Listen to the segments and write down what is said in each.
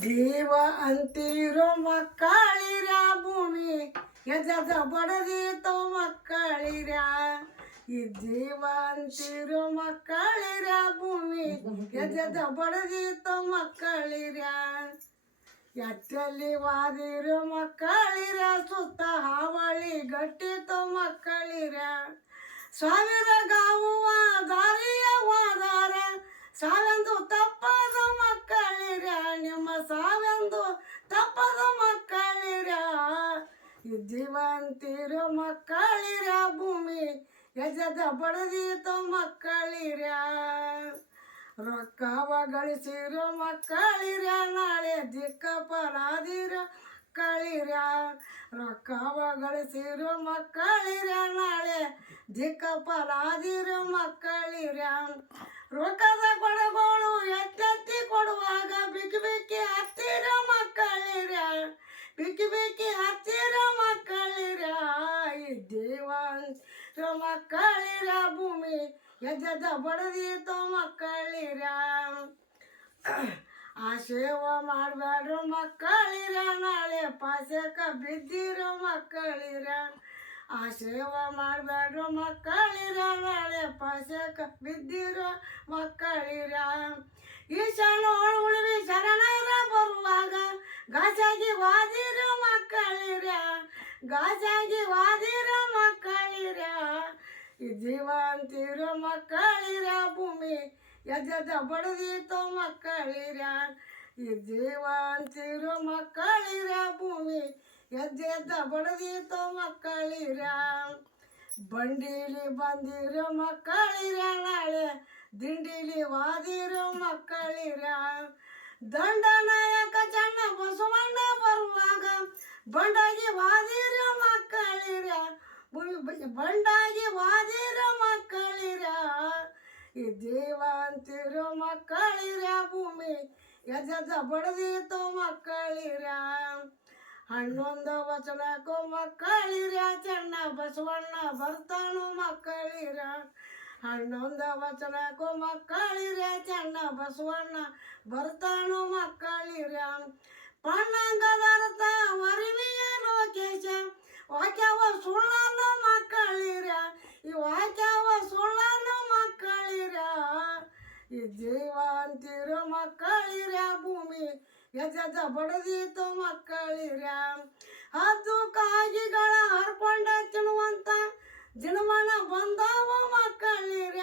ದೇವ ಅಂತಿರೋ ಮಕ್ಕಳಿರ ಭೂಮಿ ಎಜದ ಬಡದೀತೋ ಮಕ್ಕಳಿರ ಈ ದೇವ ಅಂತಿರೋ ಮಕ್ಕಳಿರ ಭೂಮಿ ಎಜದ ಬಡದೀತೋ ಮಕ್ಕಳಿರ ಎತ್ತಲ್ಲಿ ವಾದಿರೋ ಮಕ್ಕಳಿರ ಸುತ್ತ ಹಾವಳಿ ಗಟ್ಟಿತೋ ಮಕ್ಕಳಿರ ಸಾವಿರ ಗಾವುವ ದಾರಿಯ ವಾದಾರ ಸಾವೆಂದು ತಪ್ಪದ ಮಕ್ಕಳಿರ ನಿಮ್ಮ ಸಾವೆಂದು ತಪ್ಪದ ಮಕ್ಕಳಿರ ಇದ್ದೀವಂತಿರೋ ಮಕ್ಕಳಿರ ಭೂಮಿ ಎಜದ ಬಡದೀತೋ ಮಕ್ಕಳಿರ ರೊಕ್ಕವ ಗಳಿಸಿರೋ ಮಕ್ಕಳಿರ ನಾಳೆ ದಿಕ್ಕ ಪರಾದಿರೋ ಮಕ್ಕಳಿರ ರೊಕ್ಕವ ಗಳಿಸಿರೋ ಮಕ್ಕಳಿರ ನಾಳೆ ದಿಕ್ಕ ಪರಾದಿರೋ ಮಕ್ಕಳಿರ ರೊಕ್ಕದ ಕೊಡಗೋಳು ಎತ್ತೆತ್ತಿ ಕೊಡುವಾಗ ಬಿಕ್ಕಿ ಬಿಕ್ಕಿ ಹತ್ತಿರ ಮಕ್ಕಳಿರ ಬಿಕ್ಕಿ ಬಿಕ್ಕಿ ಹತ್ತಿರ ಮಕ್ಕಳಿರ ಈ ದೇವಂತಿರೋ ಮಕ್ಕಳಿರ ಭೂಮಿ ಎಜದ ಬಡದೀತೋ ಮಕ್ಕಳಿರ ಆ ಸೇವಾ ಮಾಡಬೇಡ್ರು ಮಕ್ಕಳಿರ ನಾಳೆ ಪಾಸಕ ಬಿದ್ದಿರೋ ಮಕ್ಕಳಿರ ಆ ಸೇವಾ ಮಾಡಬೇಡ್ರು ಮಕ್ಕಳಿರ ನಾಳೆ ಪಾಸಕ ಬಿದ್ದಿರೋ ಮಕ್ಕಳಿರ ಈಶಾನ ಉಳಿವಿ ಶರಣರ ಬರುವಾಗ ಗಾಜಾಗಿ ವಾದಿರೋ ಮಕ್ಕಳಿರ ಗಾಜಾಗಿ ವಾದಿರೋ ಮಕ್ಕಳಿರ ಈ ಜೀವಂತಿರೋ ಮಕ್ಕಳಿರ ಭೂಮಿ ಎಜದ ಬಡದೀತೋ ಮಕ್ಕಳಿರ ಈ ಜೀವಂತಿರೋ ಮಕ್ಕಳಿರ ಭೂಮಿ ಎಜದ ಬಡದೀತೋ ಮಕ್ಕಳಿರ ಬಂಡೀಲಿ ಬಂದಿರೋ ಮಕ್ಕಳಿರ ನಾಳೆ ದಿಂಡಿಲಿ ವಾದಿರೋ ಮಕ್ಕಳಿರ ದಂಡನಾಯಕ ಚನ್ನ ಬಸವಣ್ಣ ಬರುವಾಗ ಬಂಡಾಗಿ ವಾದಿರೋ ಮಕ್ಕಳಿರ ಬಂಡಾಗಿ ವಾದಿರೋ ಮಕ್ಕಳಿರ ಈ ದೇವಂತಿರೋ ಮಕ್ಕಳಿರ ಭೂಮಿ ಎಜದ ಬಡದೀತೋ ಮಕ್ಕಳಿರ 11 ವಚನಕ್ಕೂ ಮಕ್ಕಳಿರ ಚೆನ್ನ ಬಸವಣ್ಣ ಬರ್ತಾನು ಮಕ್ಕಳಿರ 11 ವಚನಕ್ಕೂ ಮಕ್ಕಳಿರ ಚೆನ್ನ ಬಸವಣ್ಣ ಬರ್ತಾನು ಮಕ್ಕಳಿರ ಪಣ್ಣಂಗದ ಅರ್ಥ ವರಿವಿಯ ಲೋಕೇಶ ವಾಕ್ಯವ ಸುಳ್ಳನ್ನು ಮಕ್ಕಳಿರ ಈ ವಾಕ್ಯವ ಸುಳ್ಳನ್ನು ಮಕ್ಕಳಿರ ಈ ದೇವಂತಿರೋ ಮಕ್ಕಳಿರ ಭೂಮಿ ಎಜದ ಬಡದೀತೋ ಮಕ್ಕಳಿರ ಹದ್ದು ಕಾಗಿಗಳ ಹರ್ಕೊಂಡ ತಿನ್ನುವಂತ ಜಿಣಮಣ ಬಂದಾವ ಮಕ್ಕಳಿರ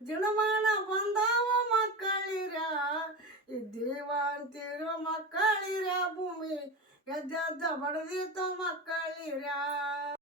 ಜಿಣಮಣ ಬಂದಾವ ಮಕ್ಕಳಿರ ಈ ದೇವಂತಿರೋ ಮಕ್ಕಳಿರ ಭೂಮಿ ಎಜದ ಬಡದೀತೋ ಮಕ್ಕಳಿರ